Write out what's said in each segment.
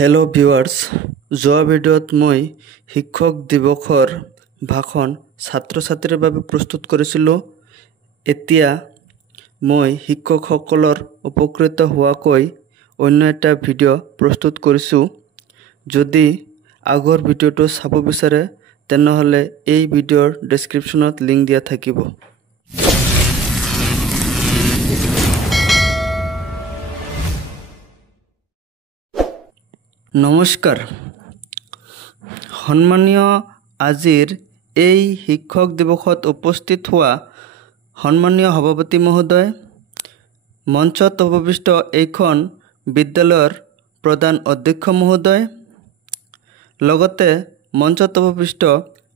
Hello viewers, যোৱা ভিডিঅ'ত মই শিক্ষক দিৱসৰ ভাষণ ছাত্ৰ ছাত্ৰীৰ বাবে প্ৰস্তুত কৰিছিলোঁ। এতিয়া মই শিক্ষকসকলৰ উপকৃত হোৱাকৈ অন্য এটা ভিডিঅ' প্ৰস্তুত কৰিছোঁ। যদি আগৰ ভিডিঅ'টো চাব বিচাৰে তেনেহ'লে এই ভিডিঅ'ৰ ডেছক্ৰিপশ্যনত লিংক দিয়া থাকিব। নমস্কাৰ, সন্মানীয় আজিৰ এই শিক্ষক দিৱসত উপস্থিত হোৱা সন্মানীয় সভাপতি মহোদয়, মঞ্চত উপবিষ্ট এইখন বিদ্যালয়ৰ প্ৰধান অধ্যক্ষ মহোদয়, লগতে মঞ্চত উপবিষ্ট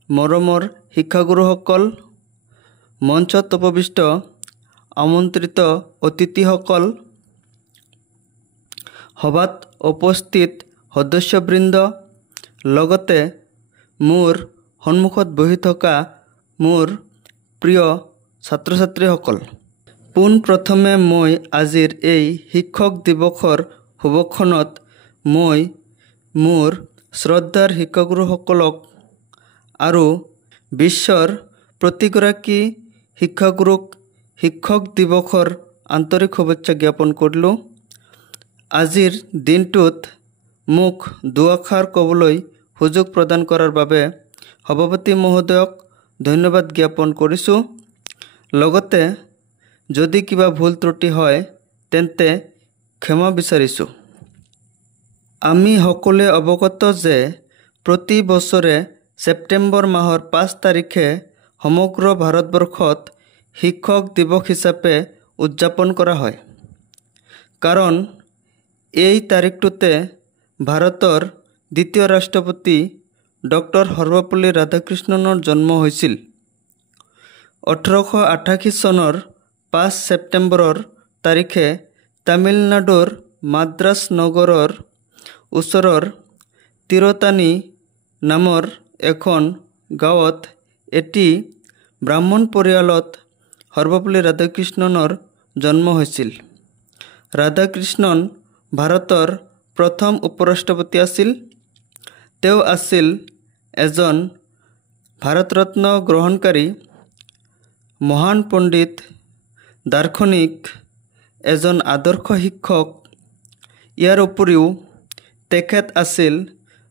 মৰমৰ শিক্ষাগুৰুসকল, মঞ্চত উপবিষ্ট আমন্ত্ৰিত অতিথিসকল, সভাত উপস্থিত সদস্যবৃন্দ, লগতে মোৰ সন্মুখত বহি থকা মোৰ প্ৰিয় ছাত্ৰ ছাত্ৰীসকল, পোনপ্ৰথমে মই আজিৰ এই শিক্ষক দিৱসৰ শুভক্ষণত মই মোৰ শ্ৰদ্ধাৰ শিক্ষাগুৰুসকলক আৰু বিশ্বৰ প্ৰতিগৰাকী শিক্ষাগুৰুক শিক্ষক দিৱসৰ আন্তৰিক শুভেচ্ছা জ্ঞাপন কৰিলোঁ। আজিৰ দিনটোত মোক দুআষাৰ ক'বলৈ সুযোগ প্ৰদান কৰাৰ বাবে সভাপতি মহোদয়ক ধন্যবাদ জ্ঞাপন কৰিছোঁ। লগতে যদি কিবা ভুল ত্ৰুটি হয় তেন্তে ক্ষমা বিচাৰিছোঁ। আমি সকলোৱে অৱগত যে প্ৰতি বছৰে ছেপ্টেম্বৰ মাহৰ 5 তাৰিখে সমগ্ৰ ভাৰতবৰ্ষত শিক্ষক দিৱস হিচাপে উদযাপন কৰা হয়। কাৰণ এই তাৰিখটোতে ভাৰতৰ দ্বিতীয় ৰাষ্ট্ৰপতি ডক্টৰ সৰ্বপল্লী ৰাধাকৃষ্ণণৰ জন্ম হৈছিল। 1888 চনৰ 5 ছেপ্টেম্বৰৰ তাৰিখে তামিলনাডুৰ মাদ্ৰাজ নগৰৰ ওচৰৰ তিৰোতানী নামৰ এখন গাঁৱত এটি ব্ৰাহ্মণ পৰিয়ালত সৰ্বপল্লী ৰাধাকৃষ্ণণৰ জন্ম হৈছিল। ৰাধাকৃষ্ণণ ভাৰতৰ প্ৰথম উপৰাষ্ট্ৰপতি আছিল। তেওঁ আছিল এজন ভাৰতৰত্ন গ্ৰহণকাৰী মহান পণ্ডিত, দাৰ্শনিক, এজন আদৰ্শ শিক্ষক। ইয়াৰ উপৰিও তেখেত আছিল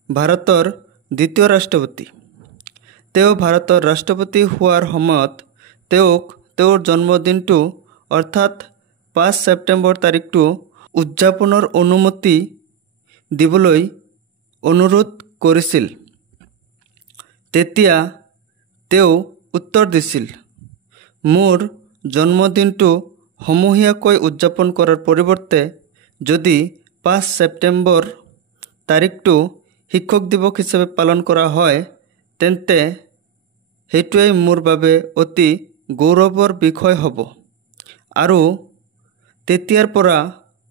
ভাৰতৰ দ্বিতীয় ৰাষ্ট্ৰপতি। তেওঁ ভাৰতৰ ৰাষ্ট্ৰপতি হোৱাৰ সময়ত তেওঁক তেওঁৰ জন্মদিনটো অৰ্থাৎ 5 ছেপ্টেম্বৰ তাৰিখটো উদযাপনৰ অনুমতি দিবলৈ অনুৰোধ কৰিছিল। তেতিয়া তেওঁ উত্তৰ দিছিল, মোৰ জন্মদিনটো সমূহীয়াকৈ উদযাপন কৰাৰ পৰিৱৰ্তে যদি 5 ছেপ্টেম্বৰ তাৰিখটো শিক্ষক দিৱস হিচাপে পালন কৰা হয় তেন্তে সেইটোৱেই মোৰ বাবে অতি গৌৰৱৰ বিষয় হ'ব। আৰু তেতিয়াৰ পৰা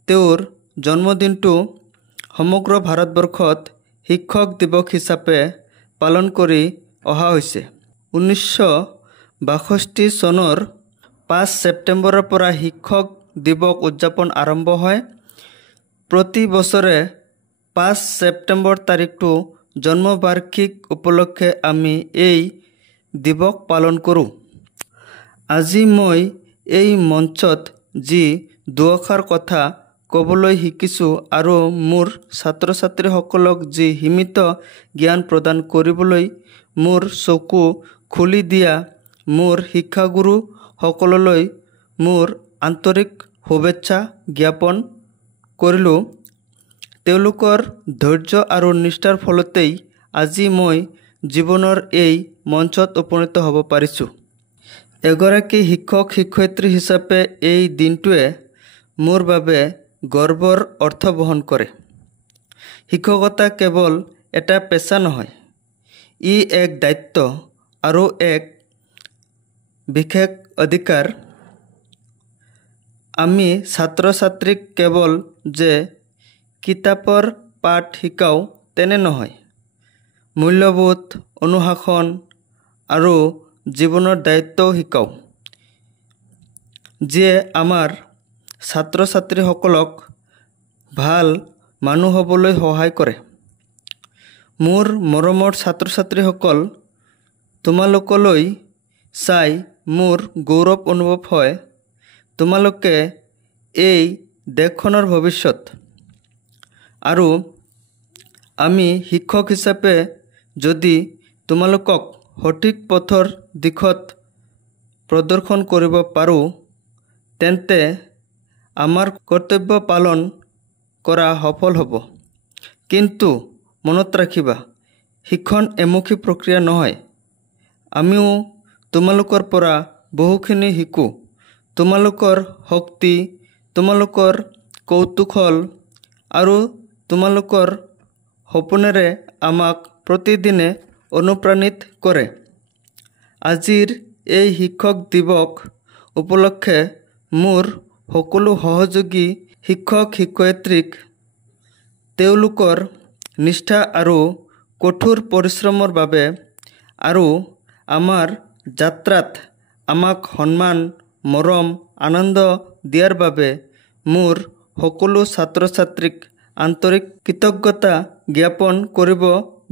তেওঁৰ জন্মদিনটো সমগ্ৰ ভাৰতবৰ্ষত শিক্ষক দিৱস হিচাপে পালন কৰি অহা হৈছে। 1962 চনৰ 5 ছেপ্টেম্বৰৰ পৰা শিক্ষক দিৱস উদযাপন আৰম্ভ হয়। প্ৰতি বছৰে 5 ছেপ্টেম্বৰ তাৰিখটো জন্মবাৰ্ষিক উপলক্ষে আমি এই দিৱস পালন কৰোঁ। আজি মই এই মঞ্চত যি দুআষাৰ কথা ক'বলৈ শিকিছোঁ আৰু মোৰ ছাত্ৰ ছাত্ৰীসকলক যি সীমিত জ্ঞান প্ৰদান কৰিবলৈ মোৰ চকু খুলি দিয়া মোৰ শিক্ষাগুৰুসকললৈ মোৰ আন্তৰিক শুভেচ্ছা জ্ঞাপন কৰিলোঁ। তেওঁলোকৰ ধৈৰ্য আৰু নিষ্ঠাৰ ফলতেই আজি মই জীৱনৰ এই মঞ্চত উপনীত হ'ব পাৰিছোঁ। এগৰাকী শিক্ষক শিক্ষয়িত্ৰী হিচাপে এই দিনটোৱে মোৰ বাবে গৰ্বৰ অৰ্থ বহন কৰে। শিক্ষকতা কেৱল এটা পেছা নহয়, ই এক দায়িত্ব আৰু এক বিশেষ অধিকাৰ। আমি ছাত্ৰ ছাত্ৰীক কেৱল যে কিতাপৰ পাঠ শিকাওঁ তেনে নহয়, মূল্যবোধ, অনুশাসন আৰু জীৱনৰ দায়িত্বও শিকাওঁ, যিয়ে আমাৰ ছাত্ৰ ছাত্ৰীসকলক ভাল মানুহ হ'বলৈ সহায় কৰে। মোৰ মৰমৰ ছাত্ৰ ছাত্ৰীসকল, তোমালোকলৈ চাই মোৰ গৌৰৱ অনুভৱ হয়। তোমালোকে এই দেশখনৰ ভৱিষ্যত। আৰু আমি শিক্ষক হিচাপে যদি তোমালোকক সঠিক পথৰ দিশত প্ৰদৰ্শন কৰিব পাৰোঁ, তেন্তে আমাৰ কৰ্তব্য পালন কৰা সফল হ'ব। কিন্তু মনত ৰাখিবা, শিক্ষণ এমুখী প্ৰক্ৰিয়া নহয়। আমিও তোমালোকৰ পৰা বহুখিনি শিকোঁ। তোমালোকৰ শক্তি, তোমালোকৰ কৌতূহল আৰু তোমালোকৰ সপোনেৰে আমাক প্ৰতিদিনে অনুপ্ৰাণিত কৰে। আজিৰ এই শিক্ষক দিৱস উপলক্ষে মোৰ সকলো সহযোগী শিক্ষক শিক্ষয়িত্ৰীক তেওঁলোকৰ নিষ্ঠা আৰু কঠোৰ পৰিশ্ৰমৰ বাবে আৰু আমাৰ যাত্ৰাত আমাক সন্মান, মৰম, আনন্দ দিয়াৰ বাবে মোৰ সকলো ছাত্ৰ ছাত্ৰীক আন্তৰিক কৃতজ্ঞতা জ্ঞাপন কৰিব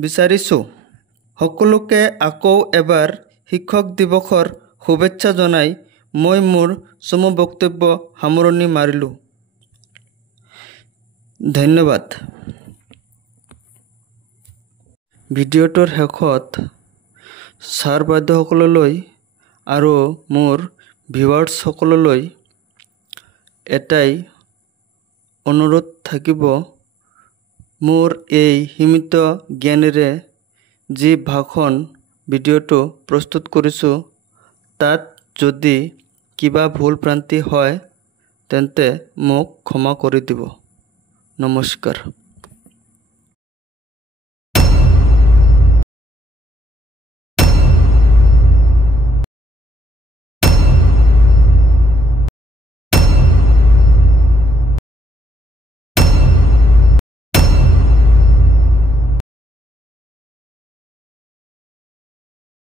বিচাৰিছোঁ। সকলোকে আকৌ এবাৰ শিক্ষক দিৱসৰ শুভেচ্ছা জনাই মই মোৰ চমু বক্তব্য সামৰণি মাৰিলোঁ। ধন্যবাদ। ভিডিঅ'টোৰ শেষত ছাৰ বাইদেউসকললৈ আৰু মোৰ ভিউৱাৰ্ছসকললৈ এটাই অনুৰোধ থাকিব, মোৰ এই সীমিত জ্ঞানেৰে যি ভাষণ ভিডিঅ'টো প্ৰস্তুত কৰিছোঁ, তাত যদি কিবা ভুল ভ্ৰান্তি হয় তেন্তে মোক ক্ষমা কৰি দিব। নমস্কাৰ।